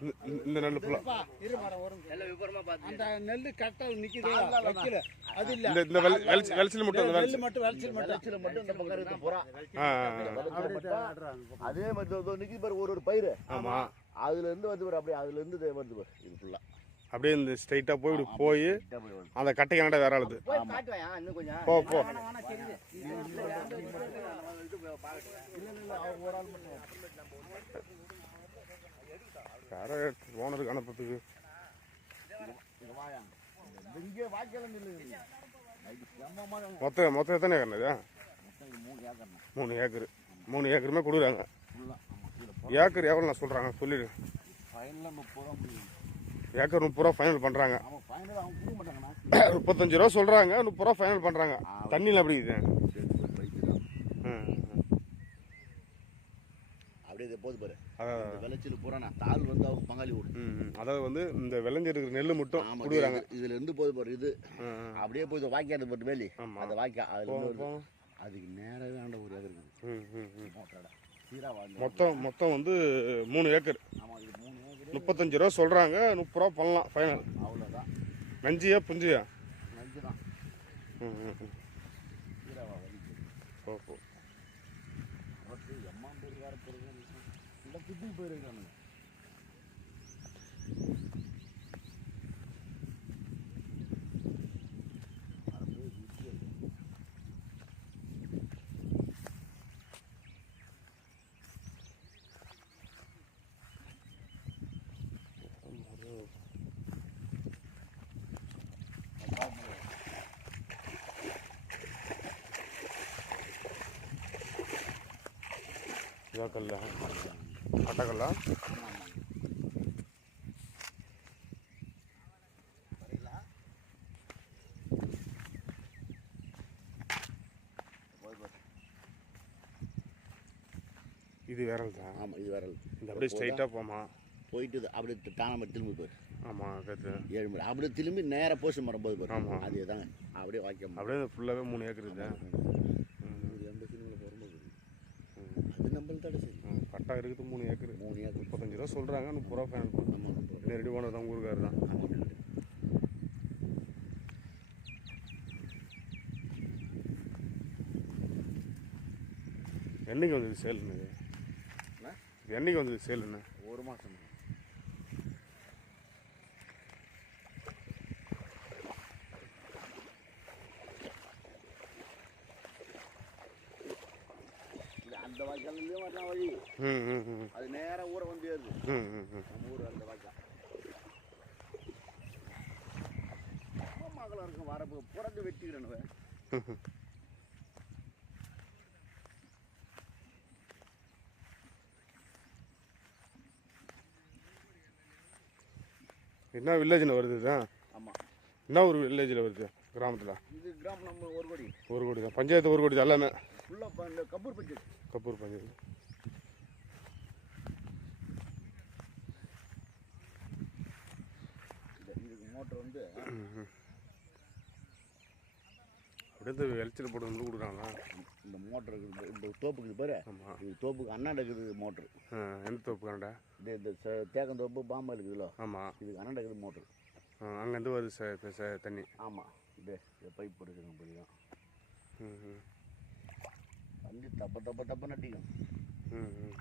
இந்த- நெல் பார்த்து அந்த நெல்லு கரெக்டாக நிக்குது வைக்கல அது இல்ல இந்த இந்த வெள் வெளிச்சு வெளிச்சல் மட்டும் மட்டும் விளைச்சல் மட்டும் விளைச்சல் மட்டும் இந்த பக்கம் இருக்கு அதே மாதிரி இதோ நிக்கி பாரு ஒரு ஒரு பயிர் ஆமாம் அதுல இருந்து வந்து பாரு அப்படியே அதுல இருந்து வருது பாரு இது ஃபுல்லா அப்படியே இந்த ஸ்ட்ரைட்டாக போய் இப்படி போய் அந்த கட்டை கனடா வேற ஆளுது போய் காட்டுவேன் இன்னும் கொஞ்சம் போ போ யாரோ ஓனருக்கு அனுப்புறதுக்கு. மொத்தம் மொத்தம் எத்தனை ஏக்கர் இது மூணு மூணு ஏக்கர். மூணு ஏக்கருமே கொடுக்குறாங்க. ஏக்கர் எவ்வளோ நான் சொல்கிறாங்க சொல்லிடு. ஏக்கர் முப்பது ரூபா ஃபைனல் பண்ணுறாங்க முப்பத்தஞ்சு ரூபா சொல்கிறாங்க முப்பது ரூபா ஃபைனல் பண்ணுறாங்க தண்ணியில் அப்படி இது ம் அப்படியே இது போது பாரு. விளைச்சல் பூரா தாள் வந்து அவங்க பங்காளி விடும். அதாவது வந்து இந்த விளைஞ்சிருக்கிற நெல் மட்டும் கொடுக்குறாங்க. இது- இதுல இருந்து போது பாரு இது. அப்படியே போய் வாய்க்காது போட்டு வேலி. அந்த வாய்க்கா அதுல. அதுக்கு நேராகவே ஆண்ட ஒரு ஏக்கர் இருக்குது? மொத்தம் மொத்தம் வந்து மூணு ஏக்கர். முப்பத்தஞ்சு ரூபா சொல்கிறாங்க முப்பது ரூபா பண்ணலாம் ஃபைனல் அவ்வளோதான் நஞ்சியா புஞ்சியா? நஞ்சு தான் ம் कितनी पड़ेगा मैं جزاك الله خيرا கட்டக்கல்லா இது வேற தான் ஆமாம் இது வேற இந்த அப்படியே ஸ்ட்ரைட்டாக போமா போயிட்டு இது அப்படியே தானாம திரும்பி போயிரு. ஆமாம் கற்று ஏழு மணி அப்படியே திரும்பி நேராக போஷன் மரம் போது பாரு ஆமா. அதே தாங்க அப்படியே வாய்க்காம அப்படியே ஃபுல்லாகவே மூணு ஏக்கர் இது இது எந்த சினிமாவில் வரும்போது அது நம்மளுக்கு தடை பட்டா இருக்குது. மூணு ஏக்கர். மூணு ஏக்கர். முப்பத்தஞ்சு ரூபா சொல்கிறாங்க முப்பது ரூபா ஃபைனல் பண்ணலாம் ஆமாம் நேரடி ஓனர் தான் ஊருக்காரு தான். என்னைக்கு வந்தது? சேல்னு இது என்ன? இது என்னைக்கு வந்தது? சேல்னு ஒரு மாதம் அந்த வாய்க்காலையும் வரலாம் வழி அது நேராக ஊரை வந்து ஏறுது ம் ம் ம். நம்ம ஊர் அந்த வாய்க்கால் மகளம் இருக்கும் வரப்பு புறந்து வெட்டிக்கிறேன் என்ன வில்லேஜில் வருது இதுதான் ஆமாம் என்ன ஒரு வில்லேஜில் வருது கிராமத்தில்? இது கிராமம் நம்ம ஒரு கோடி. ஒரு கோடி தான். பஞ்சாயத்து ஒரு கோடி தான் எல்லாமே. ஃபுல்லாக இந்த கப்பூர் பஞ்சு கப்பூர் இதுக்கு மோட்டர் வந்து அப்படியே இந்த வெளிச்சல் போட்டு வந்து கொடுக்குறாங்களா இந்த மோட்டர் இந்த தோப்புக்கு இது பாரு. ஆமாம் இது தோப்புக்கு அண்ணாண்ட இருக்குது மோட்ரு எந்த தோப்பு கண்டா இந்த இந்த தேக்கந்தோப்பு பாம்பா இருக்குதுல்ல ஆமாம் இதுக்கு அண்ணாண்ட இருக்குது மோட்ரு அங்கேருந்து வருது ச- தண்ணி. ஆமாம் இது பைப் இருக்குங்க புரியும் ம் ம் தண்ணி தப்ப தப்ப தப்ப நட்டிக்கும் ம் ம்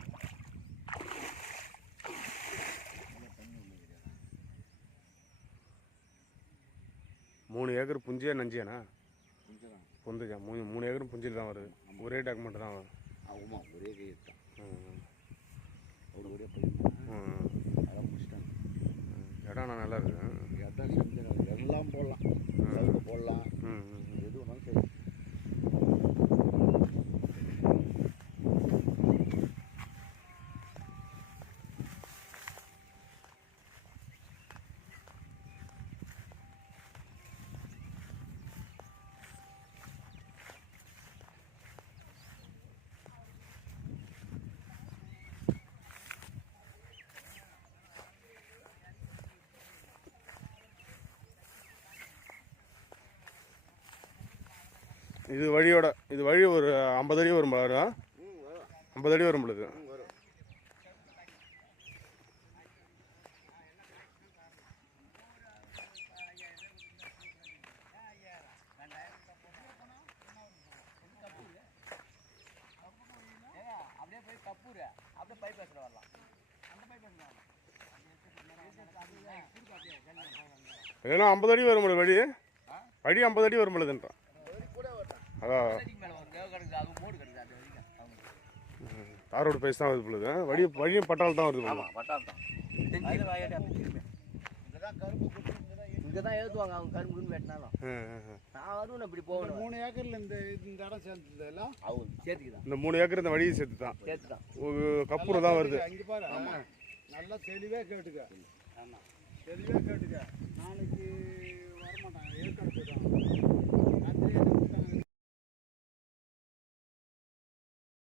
மூணு ஏக்கர் புஞ்சியா நஞ்சியாண்ணா? புந்துஜா மூணு மூணு ஏக்கர் புஞ்சில் தான் வருது. ஒரே டாக்குமெண்ட் தான் வரும். ஆமாம் ஒரே கையெழுத்து தான். அவர் ஒரே. அதான் முடிச்சிட்டாங்க. இடம் நல்லா இருக்கு. எல்லாம் செஞ்சு எல்லாம் போடலாம். போடலாம். இது வழியோட இது வழி ஒரு ஐம்பது அடி வரும் பாருங்க ஐம்பது அடி வரும் பொழுது. ஏன்னா ஐம்பது அடி வரும் பொழுது வழி. வழி ஐம்பது அடி வரும் பொழுதுன்றான். வரைக்கும் தார் ரோடு பேஸ் தான் வருது பொழுது வழி வழியும் பட்டால் தான் வருது பட்டால் தான். இங்கே தான் ஏற்றுவாங்க அவங்க கரும்பு கரும்பு வெட்டினாலும். நான் வருவேன் இப்படி இந்த போகணும். மூணு ஏக்கர்ல இந்த இந்த இடம் சேர்ந்தது எல்லாம் அவங்க சேர்த்துக்குதான். இந்த மூணு ஏக்கர் இந்த வழியை சேர்த்து தான் சேர்த்து தான் தான் வருது. இங்க பாரு. நல்லா தெளிவா கேட்டுக்க. தெளிவா கேட்டுக்க. நாளைக்கு வரமாட்டாங்க. ஏற்காடு போயிட்டாங்க